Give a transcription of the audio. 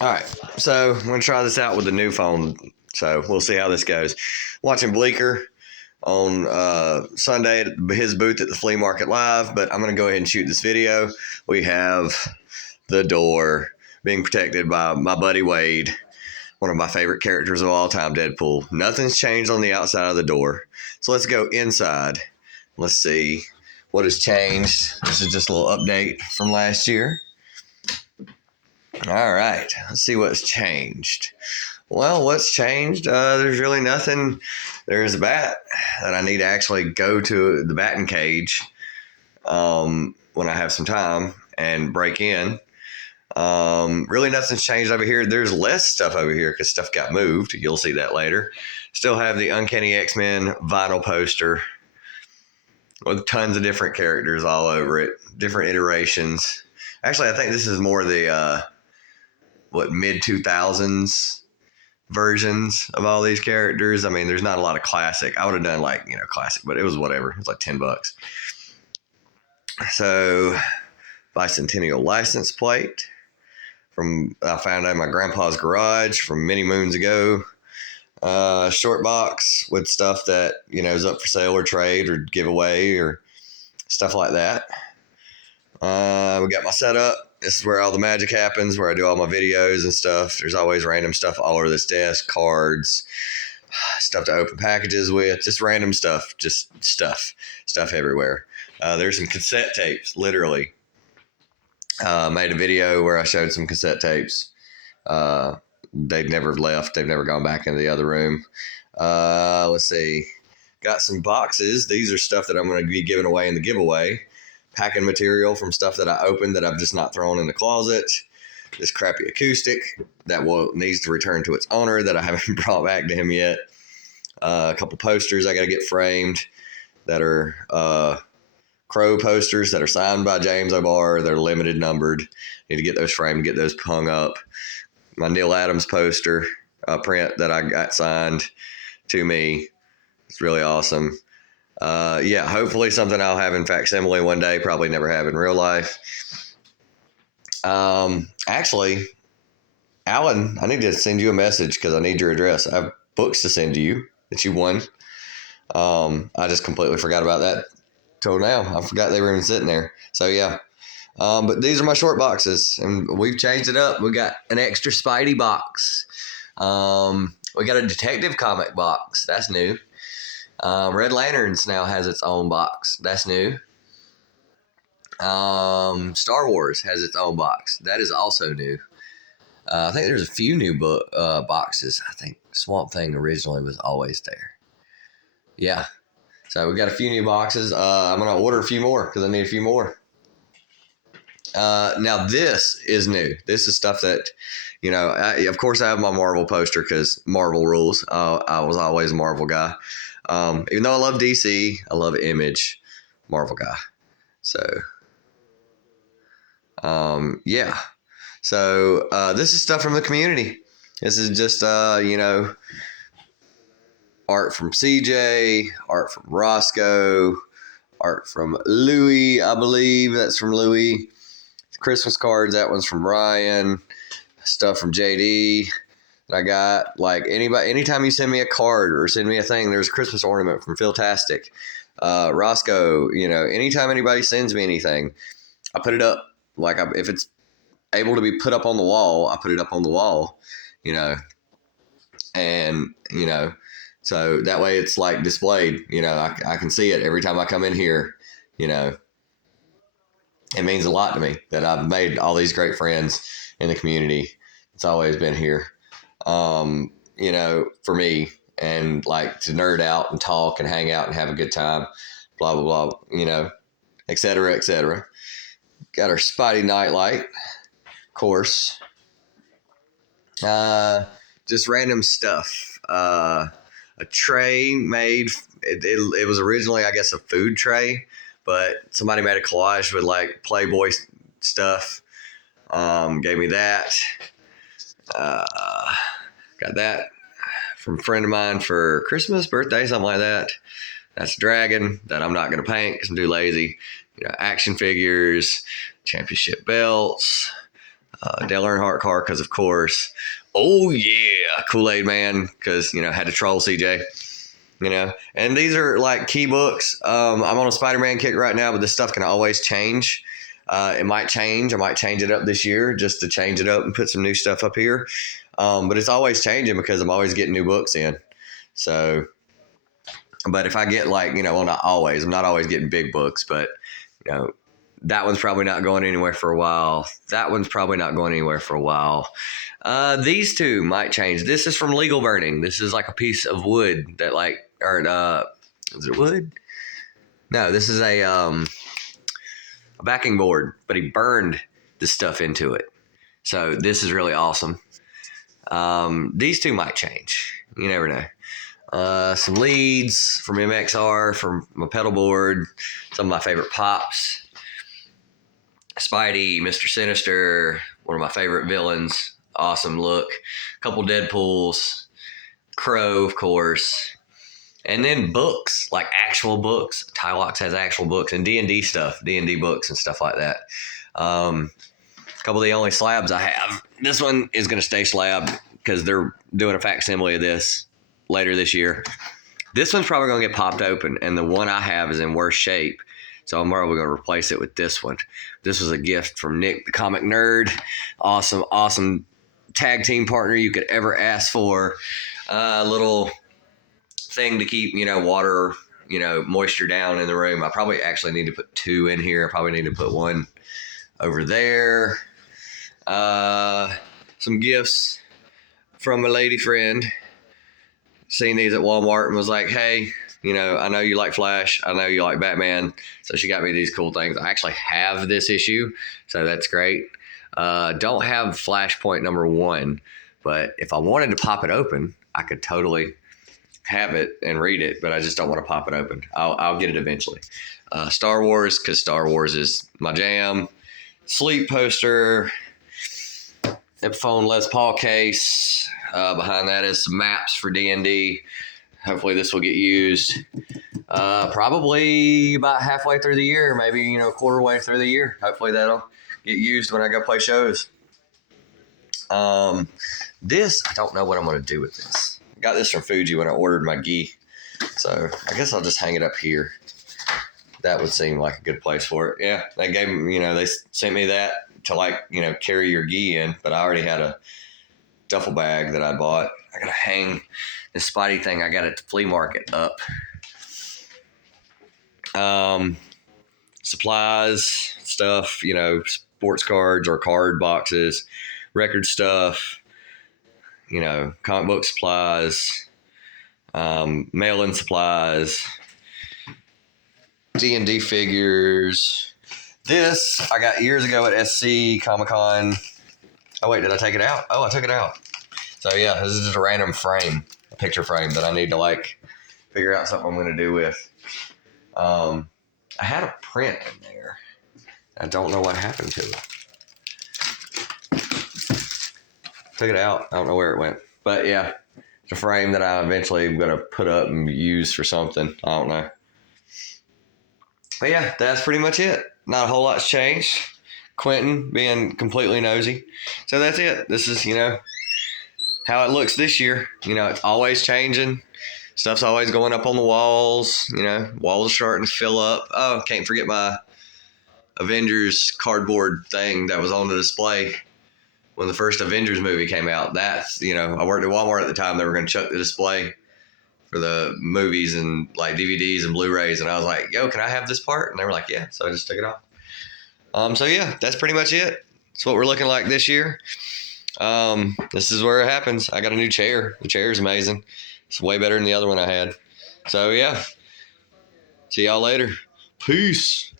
All right, so I'm gonna try this out with the new phone. So we'll see how this goes. Watching Bleecker on Sunday at his booth at the Flea Market Live, but I'm gonna go ahead and shoot this video. We have the door being protected by my buddy Wade, one of my favorite characters of all time, Deadpool. Nothing's changed on the outside of the door. So let's go inside. Let's see what has changed. This is just a little update from last year. All right, let's see what's changed. Well, what's changed? There's really nothing. There's a bat that I need to actually go to the batting cage when I have some time and break in. Really nothing's changed over here. There's less stuff over here because stuff got moved. You'll see that later. Still have the Uncanny X-Men vinyl poster with tons of different characters all over it, different iterations. Actually, I think this is more the mid-2000s versions of all these characters. I mean, there's not a lot of classic. I would have done classic, but it was whatever. It was like $10. So, bicentennial license plate I found out in my grandpa's garage from many moons ago. Short box with stuff that is up for sale or trade or giveaway or stuff like that. We got my setup. This is where all the magic happens, where I do all my videos and stuff. There's always random stuff all over this desk, cards, stuff to open packages with, just random stuff, just stuff everywhere. There's some cassette tapes, literally. Made a video where I showed some cassette tapes. They've never left. They've never gone back into the other room. Let's see. Got some boxes. These are stuff that I'm going to be giving away in the giveaway. Packing material from stuff that I opened that I've just not thrown in the closet. This crappy acoustic that needs to return to its owner that I haven't brought back to him yet. A couple posters I got to get framed that are Crow posters that are signed by James O'Barr. They're limited numbered. Need to get those framed, get those hung up. My Neil Adams poster print that I got signed to me. It's really awesome. Hopefully something I'll have in facsimile one day. Probably never have in real life. Actually, Alan, I need to send you a message because I need your address. I have books to send to you that you won. I just completely forgot about that till now. I forgot they were even sitting there. So yeah. But these are my short boxes, and we've changed it up. We got an extra Spidey box. We got a Detective comic box. That's new. Red Lanterns now has its own box. That's new. Star Wars has its own box. That is also new. I think there's a few new boxes. I think Swamp Thing originally was always there. Yeah. So we got a few new boxes. I'm going to order a few more because I need a few more. Now this is new. This is stuff that, of course I have my Marvel poster because Marvel rules. I was always a Marvel guy. Even though I love DC, I love Image, Marvel guy. So, yeah. So, this is stuff from the community. This is just, art from CJ, art from Roscoe, art from Louie, I believe that's from Louie. Christmas cards, that one's from Ryan. Stuff from JD that I got. Like anytime you send me a card or send me a thing, there's a Christmas ornament from Philtastic. Roscoe, anytime anybody sends me anything, I put it up. Like if it's able to be put up on the wall, I put it up on the wall, and, so that way it's like displayed, I can see it every time I come in here, It means a lot to me that I've made all these great friends in the community. It's always been here, for me, and like to nerd out and talk and hang out and have a good time, blah, blah, blah, et cetera, et cetera. Got our Spidey nightlight, of course. Just random stuff. A tray made, it was originally, I guess, a food tray. But somebody made a collage with like Playboy stuff. Gave me that. Got that from a friend of mine for Christmas, birthday, something like that. That's a dragon that I'm not going to paint because I'm too lazy. Action figures, championship belts, Dale Earnhardt car because, of course, oh yeah, Kool-Aid Man, because had to troll CJ. And these are like key books. I'm on a Spider-Man kick right now, but this stuff can always change. It might change. I might change it up this year just to change it up and put some new stuff up here. But it's always changing because I'm always getting new books in. So, but if I get well, not always. I'm not always getting big books, but that one's probably not going anywhere for a while. That one's probably not going anywhere for a while. These two might change. This is from Legal Burning. This is like a piece of wood that is it wood? No, this is a backing board, but he burned the stuff into it. So this is really awesome. These two might change. You never know. Some leads from MXR, from my pedal board, some of my favorite pops. Spidey, Mr. Sinister, one of my favorite villains. Awesome look. A couple Deadpools. Crow, of course. And then books, like actual books. Tylox has actual books and D&D stuff, D&D books and stuff like that. A couple of the only slabs I have. This one is going to stay slab because they're doing a facsimile of this later this year. This one's probably going to get popped open, and the one I have is in worse shape. So I'm probably going to replace it with this one. This was a gift from Nick, the comic nerd. Awesome, awesome tag team partner you could ever ask for. A little thing to keep, water, moisture down in the room. I probably actually need to put two in here. I probably need to put one over there. Some gifts from a lady friend. Seen these at Walmart and was like, hey, I know you like Flash. I know you like Batman. So she got me these cool things. I actually have this issue, so that's great. Don't have Flashpoint #1, but if I wanted to pop it open, I could totally have it and read it, but I just don't want to pop it open. I'll get it eventually. Star Wars, because Star Wars is my jam. Sleep poster. Epiphone Les Paul case. Behind that is some maps for D&D. Hopefully this will get used probably about halfway through the year, maybe, a quarter way through the year. Hopefully that'll get used when I go play shows. This, I don't know what I'm going to do with this. I got this from Fuji when I ordered my gi. So I guess I'll just hang it up here. That would seem like a good place for it. Yeah, they gave me, they sent me that to carry your gi in, but I already had a duffel bag that I bought. I got to hang this Spidey thing I got at the flea market up. Supplies, stuff, sports cards or card boxes, record stuff, comic book supplies, mail-in supplies, D&D figures. This I got years ago at SC Comic-Con. Oh, wait, did I take it out? Oh, I took it out. So, yeah, this is just a random frame, a picture frame that I need to, figure out something I'm going to do with. I had a print in there. I don't know what happened to it. Took it out. I don't know where it went. But, yeah, it's a frame that I eventually am going to put up and use for something. I don't know. But, yeah, that's pretty much it. Not a whole lot's changed. Quentin being completely nosy. So that's it. This is, how it looks this year. It's always changing. Stuff's always going up on the walls. Walls are starting to fill up. Oh, can't forget my Avengers cardboard thing that was on the display when the first Avengers movie came out. That's, I worked at Walmart at the time. They were going to chuck the display for the movies and DVDs and Blu-rays. And I was like, yo, can I have this part? And they were like, yeah. So I just took it off. So yeah, that's pretty much it. That's what we're looking like this year. This is where it happens. I got a new chair. The chair is amazing. It's way better than the other one I had. So yeah. See y'all later. Peace.